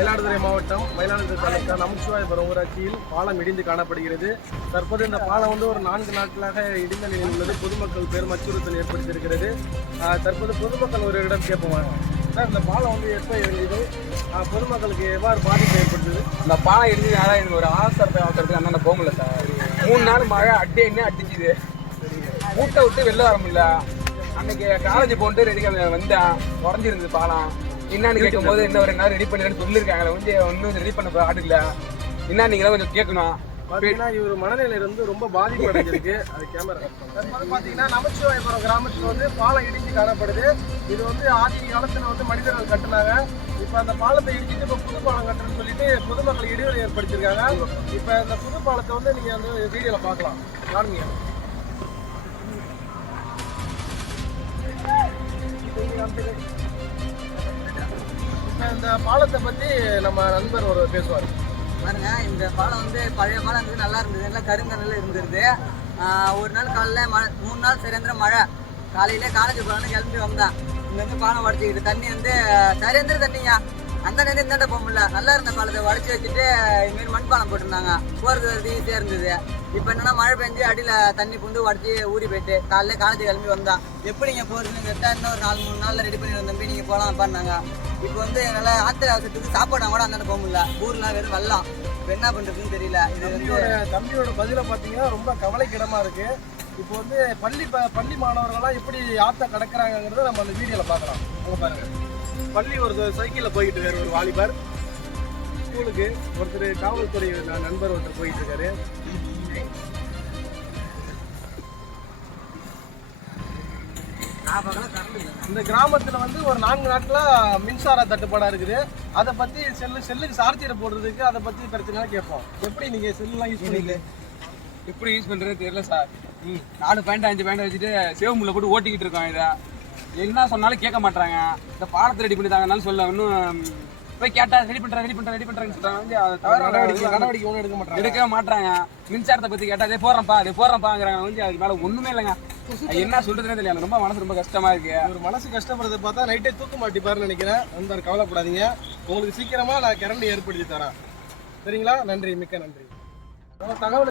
மயிலாடுதுறை மாவட்டம் மயிலாடுதுறை தாலுகா நமச்சிவாயபுரம் ஊராட்சியில் பாலம் இடிந்து காணப்படுகிறது. தற்போது இந்த பாலம் வந்து ஒரு 4 நாட்களாக இடிந்த நிலையில் உள்ளது. பொதுமக்கள் பெரும் அச்சுறுத்தல் ஏற்படுத்தியிருக்கிறது. தற்போது பொதுமக்கள் ஒரு இடம் கேட்போம். சார், இந்த பாலம் வந்து எப்போ இடிஞ்சது, பொதுமக்களுக்கு எவ்வாறு பாதிப்பு ஏற்படுத்துது? இந்த பாலம் இடிஞ்சதுனால எனக்கு ஒரு அவசரத்தை அவசரத்துக்கு அண்ணன் போக முடியல சார். 3 நாள் மழை அடிச்சுது. மூட்டை விட்டு வெளில வர முடியல. அன்னைக்கு காலேஜ் போட்டு ரெடி வந்தேன், உடஞ்சிருந்தது பாலம். என்னன்னு கேட்கும் போது இன்னும் ஒரு நேரம் ரெடி பண்ணிடுன்னு சொல்லியிருக்காங்க. ஒன்றும் ரெடி பண்ண ஆடு இல்லை. என்ன நீங்க கொஞ்சம் கேட்கணும். பார்த்தீங்கன்னா இவர் மனநிலை வந்து ரொம்ப பாதிப்பு அடைஞ்சிருக்கு. அது கேமரா பார்த்தீங்கன்னா நமச்சிவாயபுரம் கிராமத்தில் வந்து பாலம் இடிஞ்சு காணப்படுது. இது வந்து ஆதி காலத்தில் வந்து மனிதர்கள் கட்டினாங்க. இப்போ அந்த பாலத்தை இடிச்சிட்டு இப்போ புது பாலம் கட்டுறேன்னு சொல்லிட்டு பொதுமக்கள் இடைவெளி ஏற்படுத்தியிருக்காங்க. இப்போ இந்த புது பாலத்தை வந்து நீங்கள் வந்து வீடியோவில் பார்க்கலாம். காணுங்க. இந்த பாலத்தை பத்தி நம்ம நண்பர் ஒரு பேசுவார். பாருங்க, இந்த பாலம் வந்து பழைய பாலம் இருந்தது, நல்லா இருந்தது, எல்லாம் கருங்கல்ல இருந்துருது. ஒரு நாள் காலைல மழை, 3 நாள் சரியாந்திரம் மழை. காலையில காலேஜ் போகலான்னு கிளம்பி வந்தேன். இங்க வந்து பாலம் உடச்சிக்கிட்டு தண்ணி வந்து சரியாந்திர தண்ணிங்க. அந்த நேரம் இந்தாண்ட போக முடியல. நல்லா இருந்த பாலத்தை உடச்சி வச்சுட்டு இதுமாரி மண் பாலம் போட்டிருந்தாங்க. போறது வரது ஈஸியா இருந்தது. இப்போ என்னன்னா மழை பெஞ்சு அடியில் தண்ணி புந்து உடச்சி ஊறி போயிட்டு காலையில காலேஜ் கிளம்பி வந்தான். எப்படி நீங்கள் போகிறதுன்னு கேட்டால் இன்னும் ஒரு 4-3 நாளில் ரெடி பண்ணி தம்பி நீங்கள் போகலாம் பண்ணாங்க. இப்போ வந்து என்னால் ஆத்திர அவசரத்துக்கு சாப்பாடு கூட அந்தாண்ட போக முடியல. ஊர்லாம் வெறும் வெள்ளம். இப்போ என்ன பண்ணுறதுன்னு தெரியல. இது தம்பியோட பதிலை பார்த்தீங்கன்னா ரொம்ப கவலைக்கிடமாக இருக்கு. இப்போ வந்து பள்ளி மாணவர்கள்லாம் எப்படி ஆற்ற கடக்கிறாங்கிறத நம்ம அந்த வீடியோவில் பார்க்கலாம். அவங்க பாருங்க. பள்ளி ஒரு சைக்கிளில் போய்கிட்டு இருக்காரு ஒரு வாலிபர். ஸ்கூலுக்கு ஒருத்தர் காவல்துறை நண்பர் ஒருத்தர் போயிட்டு இருக்காரு. இந்த கிராமத்தில் வந்து ஒரு 4 நாட்களாக மின்சார தட்டுப்பாடாக இருக்குது. அதை பற்றி செல்லுக்கு சார்ஜர் போடுறதுக்கு அதை பற்றி பிரச்சனை கேட்போம். எப்படி நீங்கள் செல்லாம் யூஸ் பண்ணீங்க? எப்படி யூஸ் பண்ணுறது தெரியல சார். 4 பாயிண்ட் 5 பாயிண்ட் வச்சுட்டு சேவ் முள்ள போட்டு ஓட்டிக்கிட்டு இருக்கோம். இதை என்ன சொன்னாலும் கேட்க மாட்டாங்க. இந்த பாலத்தை ரெடி பண்ணி தாங்கன்னு சொல்ல இன்னும் போய் கேட்டா ரெடி பண்றாங்கன்னு சொல்றாங்க. அதை தவிர நடவடிக்கை ஒன்றும் எடுக்க மாட்டாங்க. மின்சாரத்தை பத்தி கேட்டா அதே போடுறப்பாங்கிறாங்க. அது மேல ஒண்ணுமே இல்லைங்க. என்ன சொல்றதுனே தெரியல. ரொம்ப மனசு ரொம்ப கஷ்டமா இருக்கு. ஒரு மனசு கஷ்டப்படுறதை பார்த்தா நைட்டே தூக்க மாட்டிப்பாருன்னு நினைக்கிறேன். நண்பர் கவலைப்படாதீங்க, உங்களுக்கு சீக்கிரமா நான் கரண்ட் ஏற்படுத்தி தரேன். சரிங்களா? நன்றி, மிக்க நன்றி. தகவல்